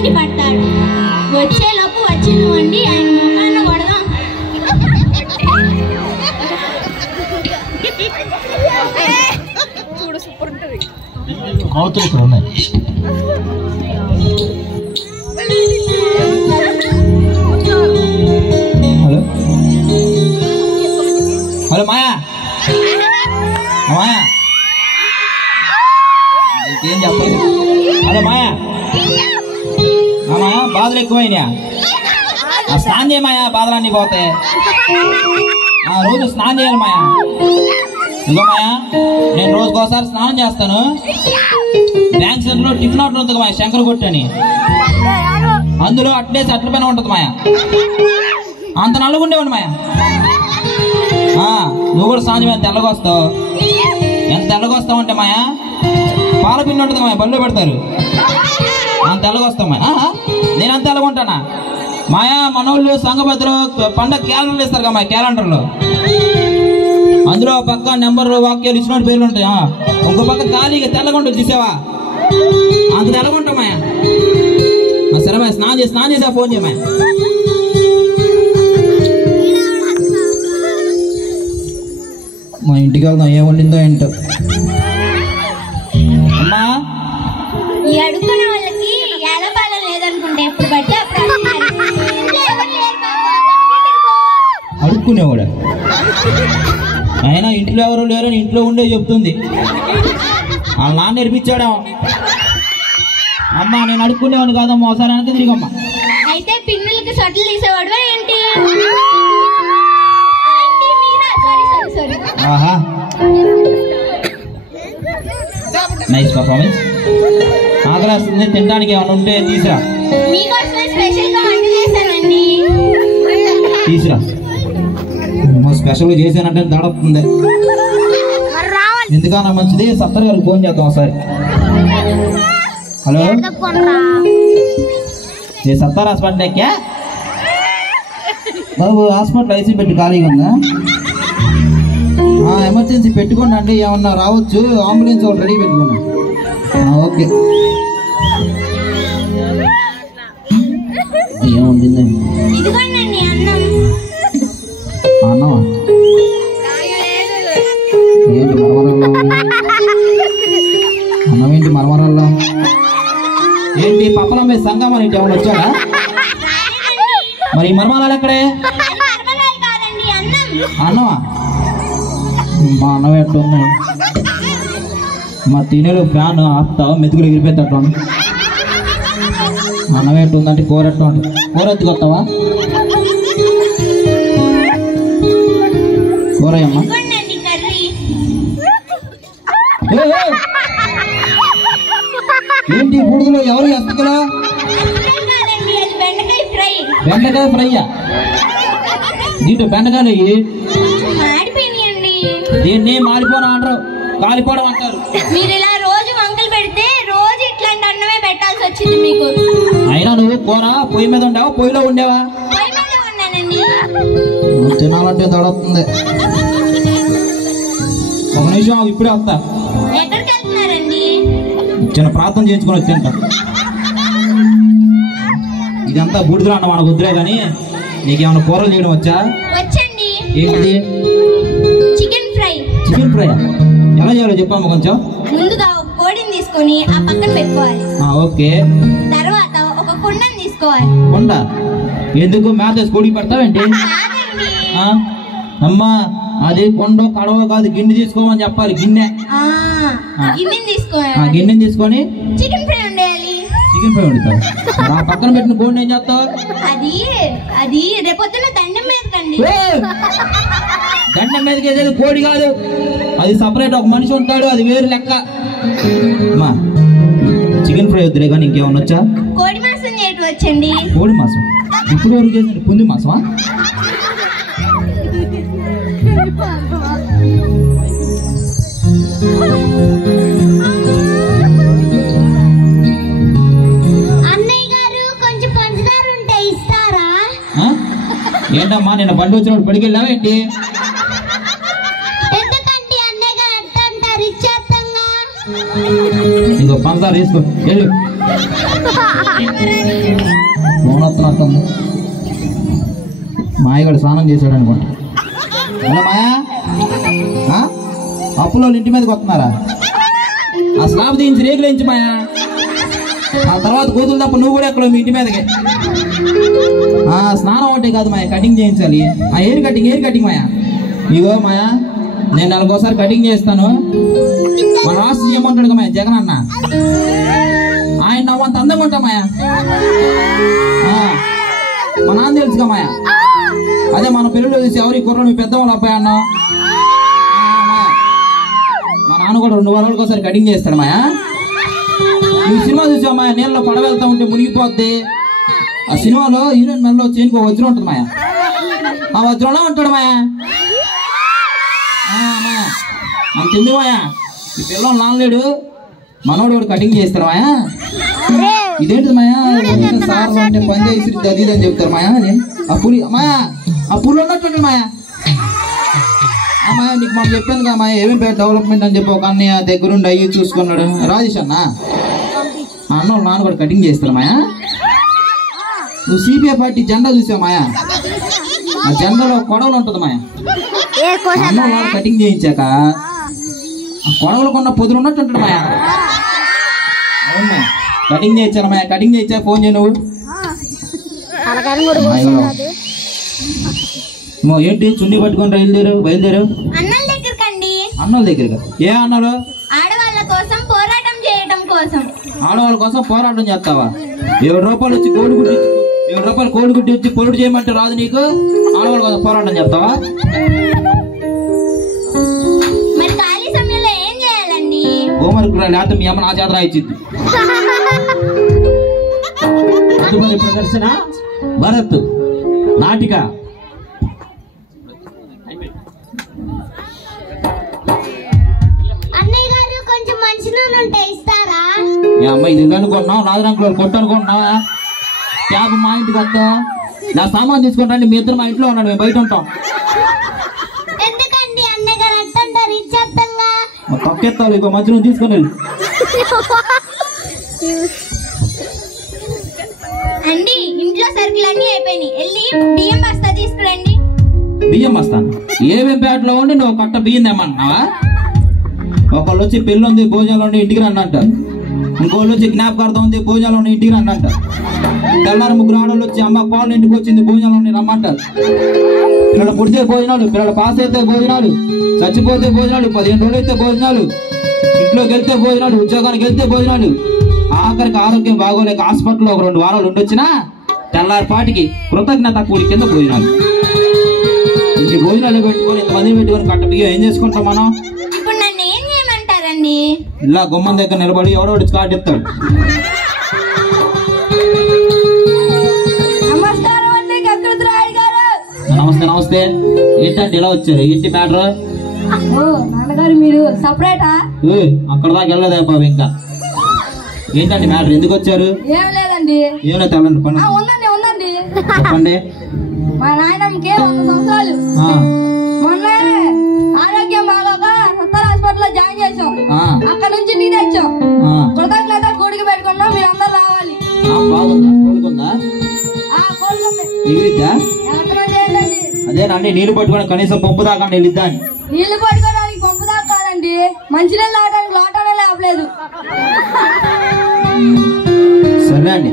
మండి పడతాడు. వచ్చేలోపు వచ్చిన వండి ఆయన ముఖాన్న కొడదాం. చూడు సూపర్ ఉంటుంది. కోతులు ఇక్కడ ఉన్నాయి. హలో హలో మాయా, మాయా ఏం చెప్పలేదు. హలో మాయా, మాయా బాధలు ఎక్కువైనా స్నానం చేయమాయా, బాధలన్నీ పోతాయి. రోజు స్నానం చేయాలి మాయా. ఇదిగో మాయా, నేను రోజుకోసారి స్నానం చేస్తాను. బ్యాంక్ సెంటర్లో టిఫిన్ అవుట్ ఉంటుంది మాయా, శంకర్ కొట్టు అని. అందులో అట్లేసి అట్ల పైన ఉంటుంది మాయా. అంత నల్లగుండేవాడు మాయా. నువ్వు కూడా స్నానం ఎంత తెల్లగొస్తావు. ఎంత తెల్లగొస్తావు అంటే మాయా, పాల పిండి ఉంటుంది మాయా, బళ్ళు పెడతారు. అంత తెల్లగొస్తావు మాయా. నేను అంత తెల్లగొంటానా మాయా? మనోళ్ళు సంఘబద్ధలో పండగ క్యాలెండర్లు ఇస్తారు కదా మాయా, క్యాలెండర్లో అందులో పక్క నెంబర్ వాక్యాలు ఇచ్చిన పేర్లు ఉంటాయి. ఇంకో పక్క ఖాళీగా తెల్లగుంటుంది చూసావా, అంత తెల్లగుంటాం మాయా. సరే మాయా, స్నానం చేసా ఫోన్ చేయమాయా. మా ఇంటికి వెళ్దాం, ఏం వండిందో ఏంటో. అమ్మా, ఈ అడుక్కునే వాళ్ళకి ఏలపాలెం లేదనుకుంటే ఎప్పుడు బట్టి అప్పుడు అడుక్కునేవాడు. అయినా ఇంట్లో ఎవరు లేరని ఇంట్లో ఉండే చెప్తుంది. వాళ్ళ నాన్న నేర్పించాడా? అమ్మా నేను అడుక్కునేవాడు కాదమ్మా, ఒకసారి వెనక తిరిగమ్మా. అయితే పిన్నులకి సొట్లు తీసేవాడు ఏంటి? ఆహా, నైస్ పర్ఫార్మెన్స్. ఆకలిస్తుంది, తినడానికి ఏమైనా ఉంటే తీసురా. మీకోసమే స్పెషల్ గా వంట చేశానండి. తీసురా. స్పెషల్ చేశానంటే దడవుతుంది. ఎందుకన్నా మంచిది, సత్తర్ గారికి ఫోన్ చేద్దాం ఒకసారి. హలో, ఏ సత్తార్ హాస్పిటల్ ఎక్కా బాబు? హాస్పిటల్ ఐసీ పెట్టి ఖాళీగా ఉందా? ఎమర్జెన్సీ పెట్టుకోండి అండి, ఏమన్నా రావచ్చు. అంబులెన్స్ వాళ్ళు రెడీ పెట్టుకోండి. ఓకే. ఏముంటుంది? అన్నమా ఏంటి మరమరల్లో? అన్నం ఏంటి మరమరల్లో? ఏంటి పప్పల మీద సంగమా ఏంటి ఎవరు వచ్చాడా? మరి ఈ మరమరాలు ఎక్కడే? అన్నమా? మా అన్నం ఎట్టుంది? మా తినేలో ఫ్యాన్ ఆపుతావు, మెతుకులు ఎగిరిపోతాడు. అన్నం ఎట్టుందంటే కూర ఎట్టు, కూర ఎత్తుకొస్తావా? కూర అమ్మా. ఏంటి బూడిదలో ఎవరు ఎత్తకలా? బెండకాయ ఫ్రైయా? దీంట్లో బెండకాయలు అయ్యి దీన్ని మాడిపోవడం అంటారు, కాలిపోవడం అంటారు. మీరు ఇలా రోజు వంకలు పెడితే రోజు ఇట్లాంటి అన్నమే పెట్టాల్సి వచ్చింది మీకు. అయినా నువ్వు కూర పొయ్యి మీద ఉండేవా, పొయ్యిలో ఉండేవా? పొయ్యి మీద ఉన్నానండి. తినాలంటే దొరుకుతుంది. ఒక నిమిషం ఇప్పుడే వస్తా. ఎక్కడికి వెళ్తున్నారండి? చిన్న ప్రార్థన చేయించుకొని వచ్చి తింటా. ఇదంతా బూడిదలో అన్న మనకు వద్దులే కానీ నీకేమైనా కూరలు చేయడం వచ్చా? వచ్చండి. ఏంటిది? Chicken fry. చికెన్ ఫ్రై ఎలా చేయాలో చెప్పాము కొంచెం. ముందుగా ఒక కోడిని తీసుకొని ఆ పక్కన పెట్టుకోవాలి. ఓకే. తర్వాత ఒక కుండని తీసుకోవాలి. కుండ ఎందుకు? మేత కోడికి పెడతావేంటి? అమ్మా అది కొండ కడవ కాదు, గిన్నె తీసుకోమని చెప్పాలి. గిన్నె గిన్నెని తీసుకోవాలి. గిన్నెని తీసుకొని చికెన్ ఫ్రై వండేయాలి. చికెన్ ఫ్రై వండుతావు. ఆ పక్కన పెట్టిన కోడిని ఏం చేస్తావు? అది రేపొద్దున దండం మీదకండి. దండం మీదకి ఏదేది కోడి కాదు, అది సపరేట్. ఒక మనిషి ఉంటాడు, అది వేరు లెక్క. అమ్మా చికెన్ ఫ్రై వద్దులే కానీ ఇంకేమన్నా వచ్చా? కోడి మాసం చేయటం వచ్చండి. కోడి మాసం ఇప్పుడు వరకు చేసినట్టు పుంది మాసమా? అన్నయ్య గారు కొంచెం పంచదార ఉంటే ఇస్తారా? ఏంటమ్మా నిన్న బండి వచ్చినప్పుడు పడికెళ్ళావా ఏంటి? ఎందుకంటే అన్నయ్య గారు ఎంత అంటారు, ఇచ్చేస్తాంగా. ఇంకో పంచదార తీసుకో వెళ్ళు. ఉన్నట్టుంది. మాయగాడు స్నానం చేశాడు అనుకుంటా. ఎలా మాయా? అప్పులో ఇంటి మీదకి వస్తున్నారా? ఆ స్లాబ్ తీయించి రేకులు వేయించి మాయా. ఆ తర్వాత కూతురు తప్ప నువ్వు కూడా ఎక్కడ మీ ఇంటి మీదకి. స్నానం ఒకటే కాదు మాయా, కటింగ్ చేయించాలి. హెయిర్ కటింగ్ మాయా. ఇగో మాయా, నేను నెలకోసారి కటింగ్ చేస్తాను. మన రాష్ట్ర సీఎం ఉంటాడు మాయా, జగన్ అన్న. ఆయన నవ్వంత అందంగా ఉంటా మాయా. మా నాన్న తెలుసుగా మాయా. అదే మన పిల్లలు చూసి ఎవరి కుర్ర మీ పెద్దవాళ్ళు అబ్బాయి అన్నావు. మా నాన్న కూడా 2 వారాలకు ఒకసారి కటింగ్ చేస్తాడు మాయా. నువ్వు సినిమా చూసావు మాయా, నీళ్ళలో పడవ వెళ్తా ఉంటే మునిగిపోద్ది. ఆ సినిమాలో హీరోయిన్ మెల్లో చేనుకో వజ్రం ఉంటుంది మాయా. ఆ వజ్రంలో ఉంటాడు మాయా. అంతెందుకు మాయా, ఈ పిల్లలు నాన్నలేడు, మనోడు కూడా కటింగ్ చేస్తాడు మాయా. ఇదేంటి మాయా, సార్ అంటే పని చేసి అది అని చెప్తారు మాయా. ఆ పులి మాయా, ఆ పులి ఉన్నట్టు మాయా. మాయా నీకు మనం చెప్పాను కదా మాయా, ఏమేమి డెవలప్మెంట్ అని చెప్పి ఒక అన్నయ్య దగ్గరుండి అయ్యి చూసుకున్నాడు రాజేష్ అన్న. మా అన్న నాన్న కూడా కటింగ్ చేస్తారు మాయా. నువ్వు సిపిఐ పార్టీ జెండా చూసావు మాయా, ఆ జెండాలో కొడవలు ఉంటుంది మాయా. అన్న నాన్న కటింగ్ చేయించాక ఆ కొడవలు కొన్న పొదులు ఉన్నట్టు ఉంటుంది మాయా. అవునా, కటింగ్ చేయించాను మాయా. కటింగ్ చేయించా, ఫోన్ చేయ నువ్వు. ఏంటి చున్నీ పట్టుకొని బయలుదేరు అన్నల దగ్గరగా? ఏ అన్నారు? ఆడవాళ్ళ కోసం పోరాటం చేయడం కోసం. ఆడవాళ్ళ కోసం పోరాటం చేస్తావా? 7 రూపాయలు వచ్చి కోడి గుడ్డి వచ్చి పొరుడు చేయమంటే రాదు నీకు? ఆడవాళ్ళ కోసం పోరాటం చేస్తావా? మరి ఖాళీ సమయంలో ఏం చేయాలండి? హోంవర్క్ లేకపోతే మీ అమ్మ నా చేత రాయించింది. తదుపరి ప్రదర్శన భరత్ నాటిక. అన్నయ్య గారు కొంచెం మంచి నూనె ఉంటే ఇస్తారా? మీ అమ్మ ఇది అనుకుంటున్నావు, రాజరంకులు కొట్టనుకుంటున్నావా? క్యాబ్ మా ఇంటికి వస్తా, నా సామాన్ తీసుకుంటా. మీ ఇద్దరు మా ఇంట్లో ఉన్నాడు, మేము బయట ఉంటాం. ఎందుకండి అన్నయ్య గారు అంటారు ఇచ్చేస్తాంగా? తొక్కేస్తావు, ఇక మంచి నువ్వు తీసుకొని వెళ్ళి. అండి ఇంట్లో సరుకులు అన్ని అయిపోయినాయి, వెళ్ళి బియ్యం బస్తా తీసుకురండి. బియ్యం బస్తాను? ఏమేం పేటలో ఉండి నువ్వు కట్ట బియ్యం తెమ్మన్నావా? ఒకళ్ళు వచ్చి పెళ్ళి ఉంది భోజనాలు ఉండి ఇంటికి రండి అంటారు. ఇంకోళ్ళు వచ్చి జ్ఞాపకార్థం ఉంది భోజనాలు ఉండి ఇంటికి రండి అంటారు. తెల్లారి 3 ఆడవాళ్ళు వచ్చి అమ్మ కోళ్ళ ఇంటికి వచ్చింది భోజనాలు ఉండి రమ్మంటారు. పిల్లలు పుడితే భోజనాలు, పిల్లలు పాస్ అయితే భోజనాలు, చచ్చిపోతే భోజనాలు, 15 రోజులు అయితే భోజనాలు, ఇంట్లోకి వెళ్తే భోజనాలు, ఉద్యోగానికి వెళ్తే భోజనాలు, ఆఖరికి ఆరోగ్యం బాగోలేక హాస్పిటల్లో ఒక 2 వారాలు ఉండొచ్చినా తెల్లారిపాటికి కృతజ్ఞత కూడి కింద భోజనాలు. ఇన్ని భోజనాలు పెట్టుకొని ఇంతమందిని పెట్టుకొని కట్ట బియ్యం ఏం చేసుకుంటాం మనం? ఇప్పుడు నన్ను ఏం చేయమంటారండి? ఇలా గుమ్మం దగ్గర నిలబడి ఎవడో కార్డు ఇస్తాడు. నమస్కారం అండి కకృతిరాయుడు గారు. నమస్తే. ఏంటంటే ఇలా వచ్చారు? ఏంటి మ్యాటర్? నాన్నగారు మీరు సపరేటా? అక్కడ దాకా వెళ్ళలేదా బాబు? ఇంకా ఏంటండి మ్యాటర్? ఎందుకు వచ్చారు? ఏం లేదండి. ఏం లేదు, తెల్లండి పని. ఉందండి చెప్పండి. మా నాయనమ్మకి 100 సంవత్సరాలు. మొన్న ఆరోగ్యం బాగోక ఉత్తర హాస్పిటల్ లో జాయిన్ చేసాం. అక్కడ నుంచి టీ తెచ్చాం. కృతజ్ఞత కూడికి పెట్టుకున్నాం, మీరు అందరు రావాలి. కోలుకుందా? అదేనండి, నీళ్లు పట్టుకొని కనీసం పంపు దాకా వెళ్ళిద్దా? నీళ్లు పట్టుకోవడానికి పంపు దాకా కాదండి, మంచినీళ్ళు తాగడానికి లోటానే లేపలేదు. సరే అండి,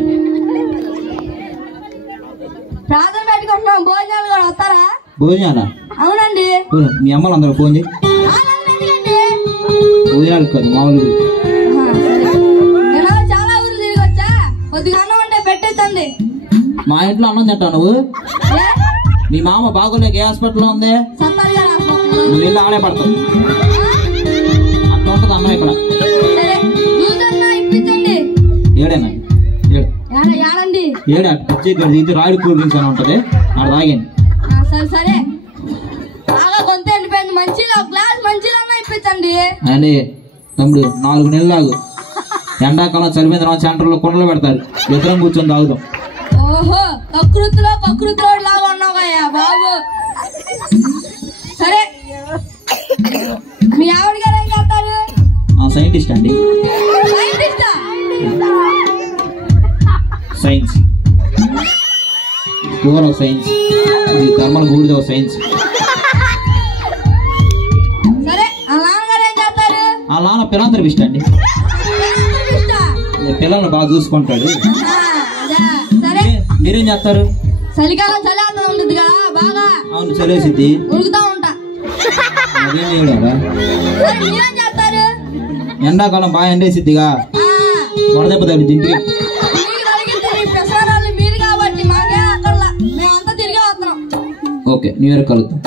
ప్రార్థన పెట్టుకుంటున్నాం. భోజనాలు కూడా వస్తారా? భోజనాలా? అవునండి. మీ అమ్మలు అందరూ ఫోన్ చేయి. భోజనాలు కాదు, మామూలు. నేను చాలా ఊరు తిరిగి వచ్చా, కొద్దిగా అన్నం ఉంటే పెట్టేసండి. మా ఇంట్లో అన్నం తింటావు నువ్వు? మీ మామ బాగోలేక ఏ హాస్పిటల్లో ఉంది? నువ్వు ఇల్లు ఆడే పడతావు, అట్లా ఉంటుంది అన్నం ఇక్కడ. ఏడేనా? ఏడా వచ్చి రాయుడు కూల్ డ్రింక్స్ అని ఉంటుంది, అక్కడ తాగాను. సరే బాగా గొంతు ఎండిపోయింది, మంచిగా ఒక గ్లాస్ మంచిగా ఇప్పించండి. అండి తమ్ముడు, 4 నెలలు లాగు. ఎండాకాలం చలిపోయిన సెంటర్లో కుండలు పెడతారు, ఇద్దరం కూర్చొని తాగుదాం. ఓహో, కకృతిలో లాగా ఉన్నావయ్యా బాబు. సరే, మీ ఆవిడ గారు ఏం చేస్తారు? సైంటిస్ట్ అండి. సైంటిస్టా? సైన్స్. కూర ఒక సైన్స్, ఇది థర్మల్ బూడిద ఒక సైన్స్. సరే ఆ నాన్నగారు ఏం చేస్తారు? ఆ నాన్న పిలాంతరపిస్ట్ అండి, పిల్లల్ని బాగా చూసుకుంటాడు. సరే మీరేం చేస్తారు? చలికాలం చలి అర్థం ఉంటుంది కదా బాగా. అవును చలేసిద్ది, ఉడుకుతా ఉంటా. అదేం చేయడా? మీరేం చేస్తారు? ఎండాకాలం బాగా ఎండేసిద్దిగా, వడదెబ్బ తగ్గింది ఇంటికి. ప్రసారాలు మీరు కాబట్టి మాకే అక్కడ మేమంతా తిరిగి వస్తున్నాం. ఓకే న్యూ ఇయర్ కలుద్దాం.